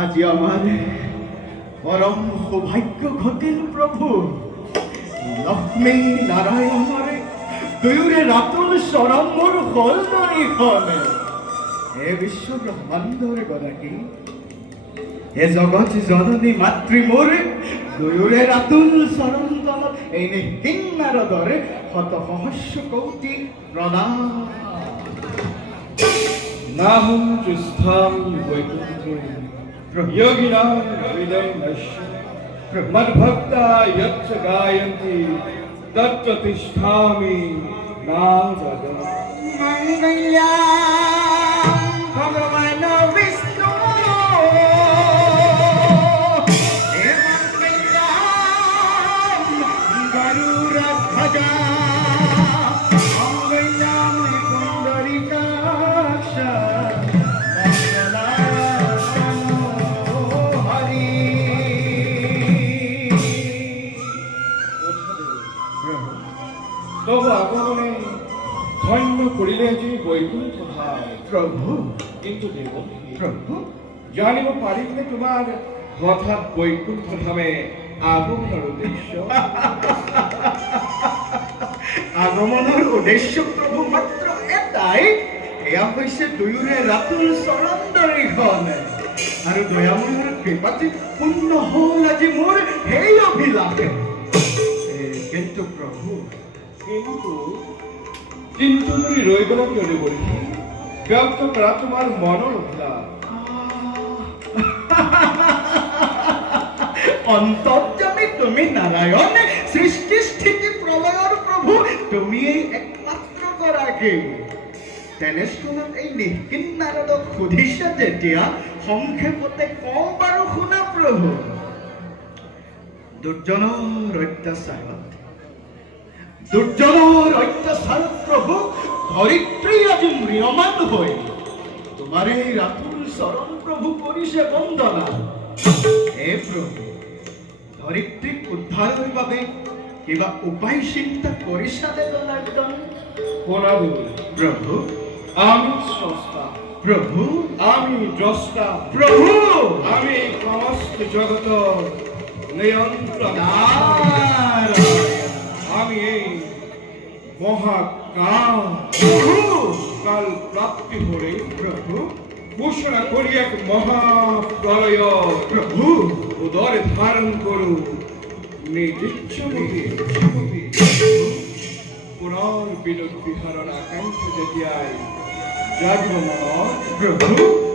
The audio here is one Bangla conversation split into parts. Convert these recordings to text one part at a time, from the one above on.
আজি আমার পরম সৌভাগ্য ঘটিল প্রভু। লক্ষ্মী নারায়ণরে দুয়োরে রাতুল চরণ মোৰ হল দৰিখনে। হে বিশ্ব ব্ৰহ্মাণ্ডৰে গৰাকী, হে জগত জননী মাতৃ মোৰ দুয়োৰে ৰাতুল চৰণ তলত এই নিহিংনাৰদৰে শত সহস্ৰ কোটি প্ৰণাম। নাহং পৃষ্ঠামি বৈকুণ্ঠে योगिनां हृदय नश्य मद्भक्ता यच्च गायन्ति तत्र तिष्ठामि नारदं। मंगल्यां भगवान् विष्णु हे मंगल्यां गरुडध्वजा मंगल्यां पुंडरीकाक्ष তবু আগমনে বৈকুণ্ঠ ধাম। প্রভু কিন্তু দেবকী, প্রভু জানিব পারিলে তোমার হঠাৎ বৈকুণ্ঠ ধামে আগমনের উদ্দেশ্য? আগমনৰ উদ্দেশ্য প্ৰভু মাত্ৰ এটাই, এয়া হৈছে দুয়োৰে ৰাতুল চৰণ দৰ্শন আৰু দয়াময়ৰ কৃপাতে পূৰ্ণ হ'ল আজি মোৰ সেই অভিলাষ। কিন্তু প্ৰভু কিন্তু কিন্তু তুমি রয়ে গেল কিয় দেবকী? ব্যক্ত করা তোমার মনের অভিলাষ। অন্তৰ্যামী তুমি নাৰায়ণ, সৃষ্টি স্থিতি প্ৰলয়ৰ প্ৰভু তুমিয়েই একমাত্ৰ গৰাকী। তেনেস্থলত এই নিষ্কিন নাৰদক সুধিছে যেতিয়া সংক্ষেপতে কওঁ বাৰু শুনা প্ৰভু। দুৰ্জনৰ অত্যাচাৰত প্ৰভু ধৰিত্ৰী আজি ম্ৰিয়মান হৈ তোমাৰ এই ৰাতুল চৰণ প্ৰভু কৰিছে বন্দনা। হে প্ৰভু, ধৰিত্ৰীক উদ্ধাৰৰ বাবে কিবা উপায় চিন্তা কৰিছানে জনাৰ্দন? কোনা দেবী, প্ৰভু আমি স্রষ্টা, প্ৰভু আমি দ্রষ্টা, প্ৰভু আমি সমস্ত জগত নিয়ন্ত্রণ, নারায়ণ আমি এই মহাকাল প্ৰভু কাল প্রাপ্তি হলে প্ৰভু ঘোষণা করি এক মহাপ্রলয় প্ৰভু উদরে ধারণ করু নিদিচ্ছমতি পুনর বিনোদ বিহারণ আকাঙ্ক্ষা যেতিয়াই জাগিব মন, প্ৰভু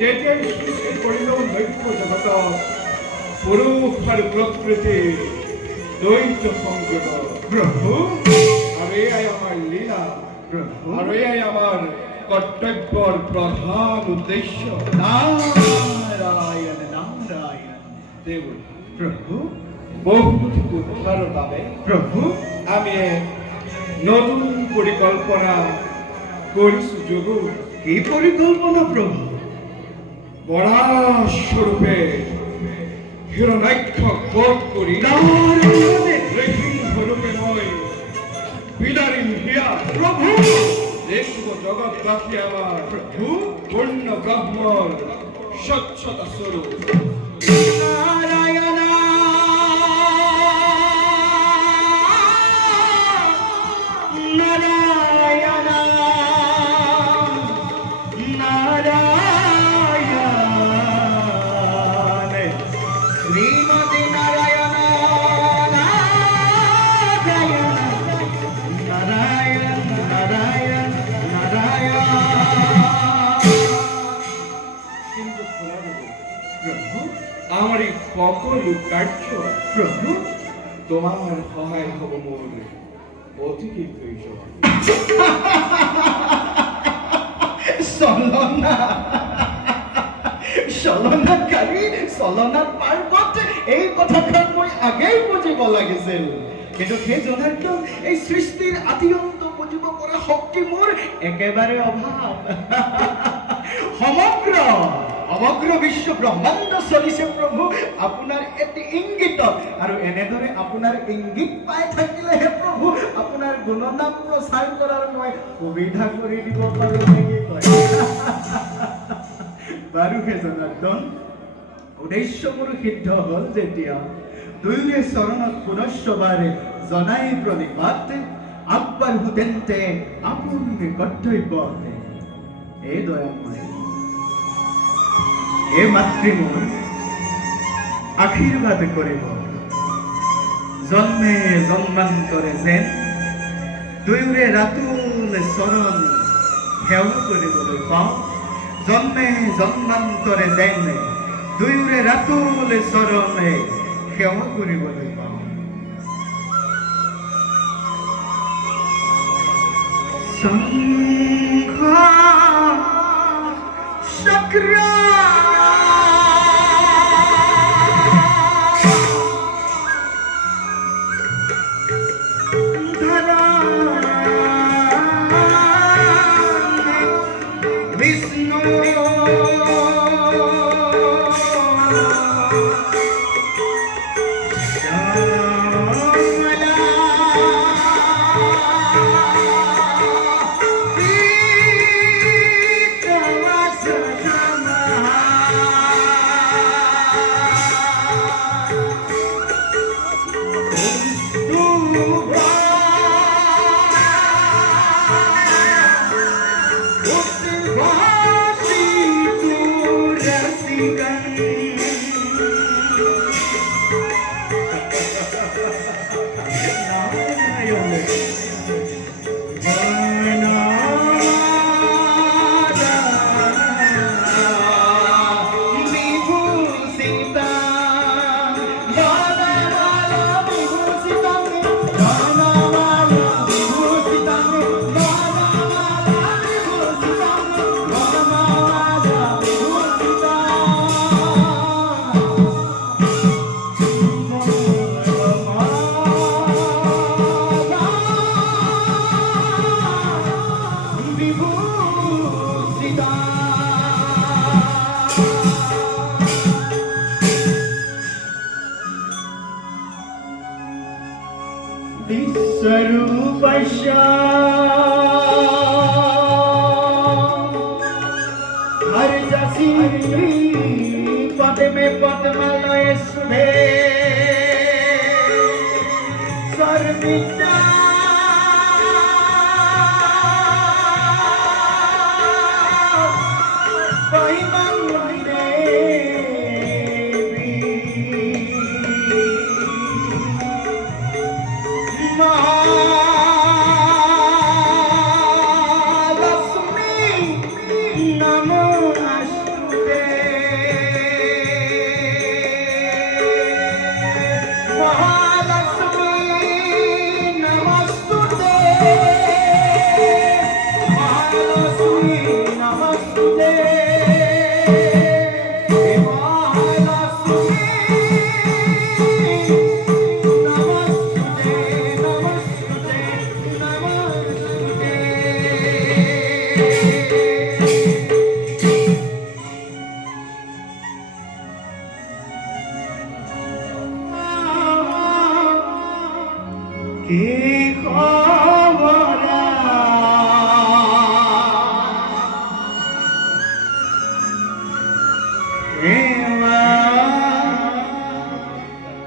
যেতিয়াই সৃষ্টি করিল নৈক্য জগত পুরুষ আর প্রকৃতির দ্বৈত সংযোগ। প্ৰভু আর এয়াই আমার লীলা, প্ৰভু আর এয়াই আমার কর্তব্যর প্রধান উদ্দেশ্য। নারায়ণ নারায়ণ দেব প্ৰভু বহুমুখী উদ্ধারের বাবে প্ৰভু আমি এক নতুন পরিকল্পনা করিছো যোগ। কি পৰিকল্পনা প্ৰভু? বরাস্বরূপে হিরণাক্ষ বধ করি নারায়ণে রেখিংহরূপে নয় বিদারীন হিয়া প্ৰভু দেখব জগৎবাসী আমার প্ৰভু পূর্ণ ব্রহ্মর স্বচ্ছতা স্বরূপ। নারায়ণ নারায়ণ নারায়ণ শ্রীমতী নারায়ণ নারায়ণ নারায়ণ নারায়ণ নারায়ণ। কিন্তু শোনা দেব, প্রভু আমার এই সকল কার্য প্রভু তোমার সহায় হব মোর অতিথি প্রয়োজন। চলনা চলনাকাৰী চলনা পাৰ্বত, এই কথাষাৰ মই আগেই বুজিব লাগিছিল। কিন্তু সেই জনাৰ্দন, এই সৃষ্টিৰ আদি অন্ত বুজিব পৰা শক্তি মোৰ একেবাৰে অভাৱ। সমগ্ৰ বিশ্ব ব্ৰহ্মাণ্ড চলিছে প্ৰভু আপোনাৰ এটি ইংগিতত, আৰু এনেদৰে আপোনাৰ ইংগিত পাই থাকিলেহে প্ৰভু আপোনাৰ গুণনাম প্ৰচাৰ কৰাৰ মই সুবিধা কৰি দিব পাৰোঁ নেকি কয়? বাৰু হে জনাৰ্দন, উদ্দেশ্য মোৰ সিদ্ধ হ'ল যেতিয়া দুয়োৰে চৰণত পুনশ্চবাৰে জনাই প্ৰণিপাত আগবাঢ়ো তেন্তে আপোন কৰ্তব্যতে। এই দয়াময়, এই মাতৃ মোৰ আশীৰ্বাদ কৰিব, জন্মে জন্মান্তৰে যেন দুয়োৰে ৰাতুল চৰণ সেৱা কৰিবলৈ পাওঁ। জন্মে জন্মান্তৰে যেন দুয়োৰে ৰাতুল চৰণে সেৱা কৰিবলৈ পাওঁ। শংখ চক্ৰ ধৰা বিষ্ণু শ্যামলা विश्वरूपस्य हरजसी पद्मे पद्मलये शुभे सर्वविद्या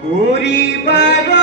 পরিবার